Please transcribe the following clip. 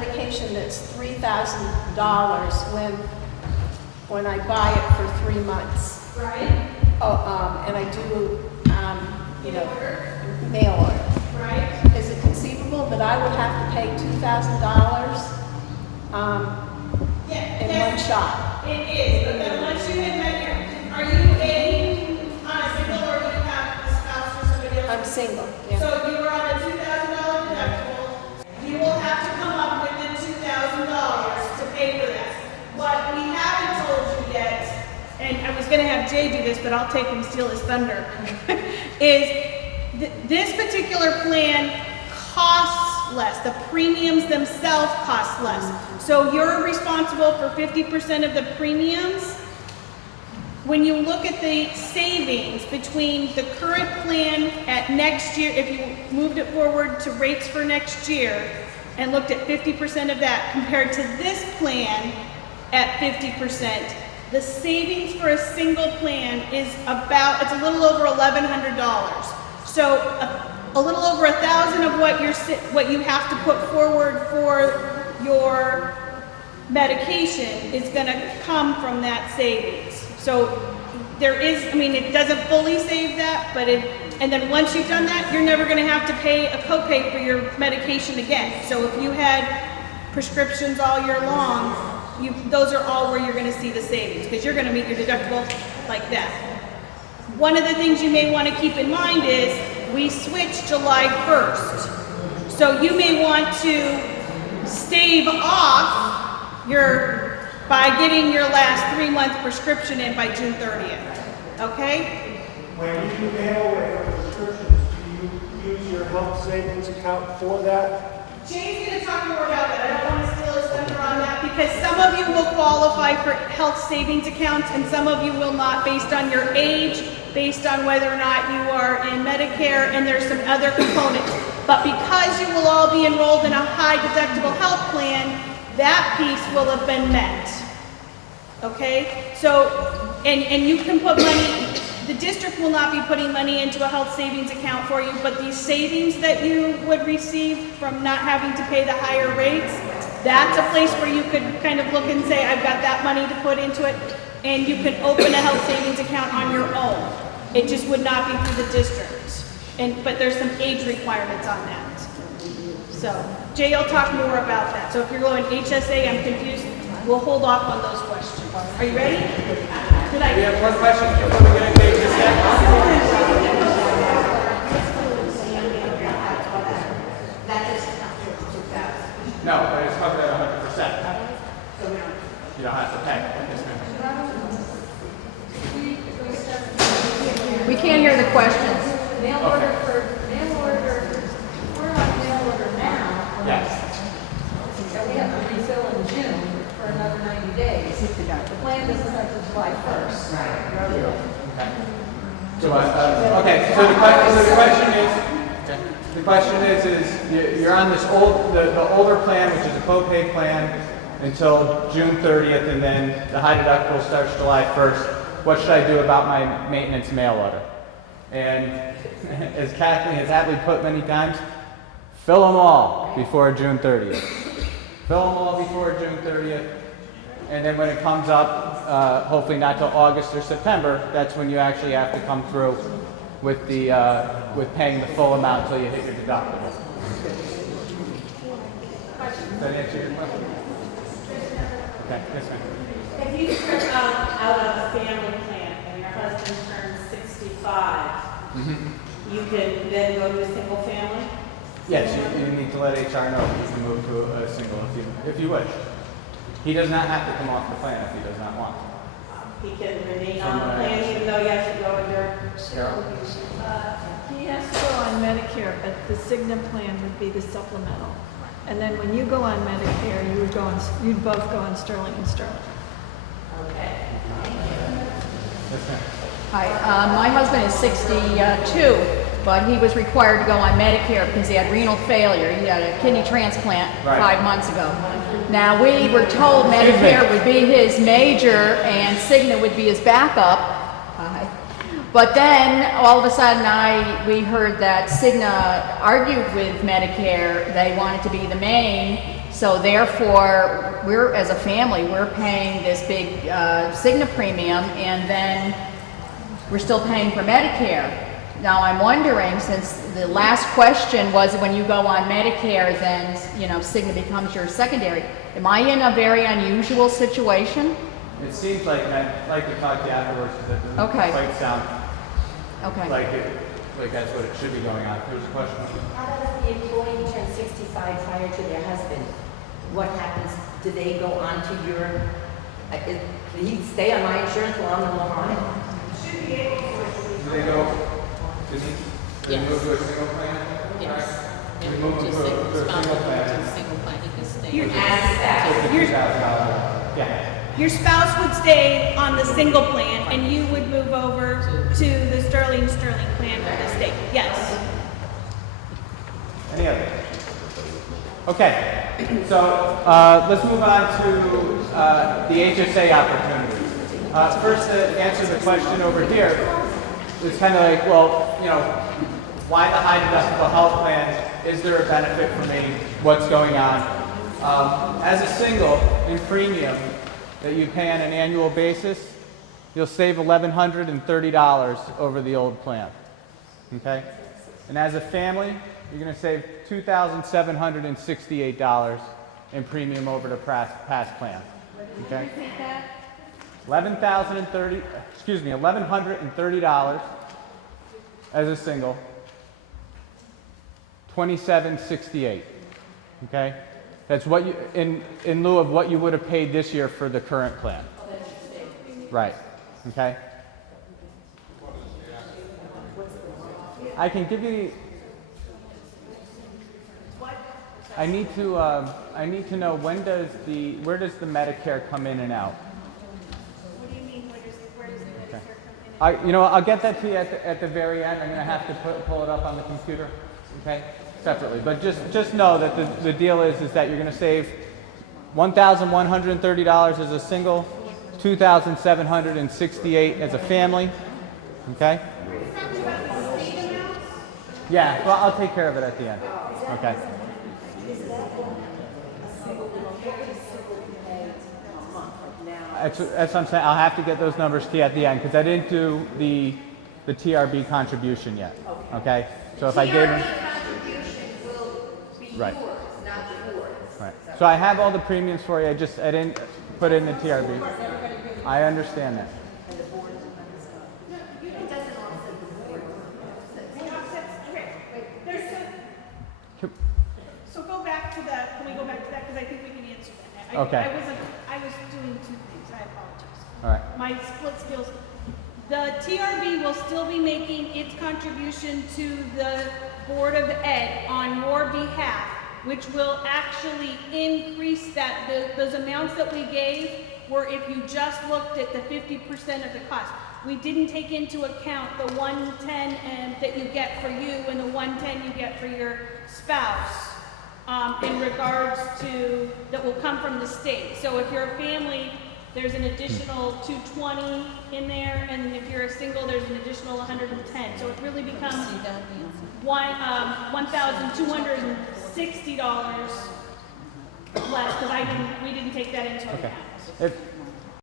medication that's $3,000 when I buy it for 3 months. Right. Oh, and I do, you know, mail order. Right. Is it conceivable that I would have to pay $2,000 in one shot? It is, but then once you hit that, are you on a single or do you have a spouse or somebody else? I'm single. Yeah. So if you were on a $2,000 deductible, you will have to come up with the $2,000 to pay for that. What we haven't told you yet, and I was going to have Jay do this, but I'll take him steal his thunder, is this particular plan costs less. The premiums themselves cost less. So you're responsible for 50% of the premiums. When you look at the savings between the current plan at next year, if you moved it forward to rates for next year and looked at 50% of that compared to this plan at 50%, the savings for a single plan is about, it's a little over $1,100. So a little over $1,000 of what you have to put forward for your medication is going to come from that savings. So there is, I mean, it doesn't fully save that, but and then once you've done that, you're never going to have to pay a copay for your medication again. So if you had prescriptions all year long, those are all where you're going to see the savings because you're going to meet your deductible like that. One of the things you may want to keep in mind is we switched July 1st. So you may want to stave off by getting your last 3-month prescription in by June 30th, okay? When you mail away prescriptions, do you use your health savings account for that? Jay's going to talk more about that. I don't want to steal his thunder on that because some of you will qualify for health savings accounts and some of you will not based on your age, based on whether or not you are in Medicare, and there's some other components. But because you will all be enrolled in a high deductible health plan, that piece will have been met. Okay? So, and you can put money, the district will not be putting money into a health savings account for you, but these savings that you would receive from not having to pay the higher rates, that's a place where you could kind of look and say, I've got that money to put into it, and you can open a health savings account on your own. It just would not be through the district. But there's some age requirements on that. So, Jay will talk more about that. So if you're going HSA, I'm confused, we'll hold off on those questions. Are you ready? We have one question before we get into HSA. No, but it's covered at 100%. You don't have to pay. We can't hear the questions. Mail order, we're on mail order now. Yes. And we have to refill in June for another 90 days. The plan doesn't start until July 1st. Right. Okay. So the question is you're on this the older plan, which is a copay plan, until June 30th, and then the high deductible starts July 1st. What should I do about my maintenance mail order? And as Kathleen has aptly put many times, fill them all before June 30th. Fill them all before June 30th. And then when it comes up, hopefully not till August or September, that's when you actually have to come through with paying the full amount until you hit your deductible. Does that answer your question? Okay, yes ma'am. If you start out of a family plan and your husband turns 65, you can then go to a single family? Yes, you need to let HR know if you can move to a single if you wish. He does not have to come off the plan if he does not want to. He can remain on the plan even though he has to go under. He has to go on Medicare, but the CIGNA plan would be the supplemental. And then when you go on Medicare, you'd both go on Sterling and Sterling. Okay. Hi, my husband is 62, but he was required to go on Medicare because he had renal failure. He had a kidney transplant 5 months ago. Now, we were told Medicare would be his major and CIGNA would be his backup. But then, all of a sudden, we heard that CIGNA argued with Medicare. They wanted to be the main, so therefore, as a family, we're paying this big CIGNA premium, and then we're still paying for Medicare. Now, I'm wondering, since the last question was when you go on Medicare, then, CIGNA becomes your secondary. Am I in a very unusual situation? It seems like, and I'd like to talk to you afterwards, because it doesn't Okay. quite sound Okay. like that's what it should be going on. There's a question. How does the employee turn 65 prior to their husband? What happens? Do they go on to your, did he stay on my insurance while I'm no longer on it? Do they go, does he move to a single plan? Yes. We move to a single plan. Single plan, he can stay. Your, So it's a $2,000. Yeah. your spouse would stay on the single plan, and you would move over to the Sterling plan for the state. Yes. Any other? Okay, so let's move on to the HSA opportunity. First, to answer the question over here, it's kind of like, well, why the high deductible health plan? Is there a benefit for me? What's going on? As a single in premium that you pay on an annual basis, you'll save $1,130 over the old plan. Okay? And as a family, you're going to save $2,768 in premium over the past plan. Okay? $1,130 as a single. $2,768. Okay? That's what you in lieu of what you would have paid this year for the current plan. Right. Okay? I can give you. I need to know where does the Medicare come in and out? What do you mean? Where does the Medicare come in? I'll get that to you at the very end. I'm going to have to pull it up on the computer, okay, separately. But just know that the deal is that you're going to save $1,130 as a single, $2,768 as a family, okay? Yeah, well, I'll take care of it at the end. Okay. That's what I'm saying. I'll have to get those numbers to you at the end because I didn't do the TRB contribution yet. Okay. So if I gave them, right. Right. So I have all the premiums for you. I didn't put it in the TRB. I understand that. So go back to that. Can we go back to that? Because I think we can answer that. Okay. I was doing two things. I apologize. All right. My split skills. The TRB will still be making its contribution to the Board of Ed on your behalf, which will actually increase that. Those amounts that we gave were if you just looked at the 50% of the cost. We didn't take into account the 110 that you get for you and the 110 you get for your spouse in regards to that will come from the state. So if you're a family, there's an additional 220 in there, and if you're a single, there's an additional 110. So it really becomes $1,260 less because we didn't take that into account.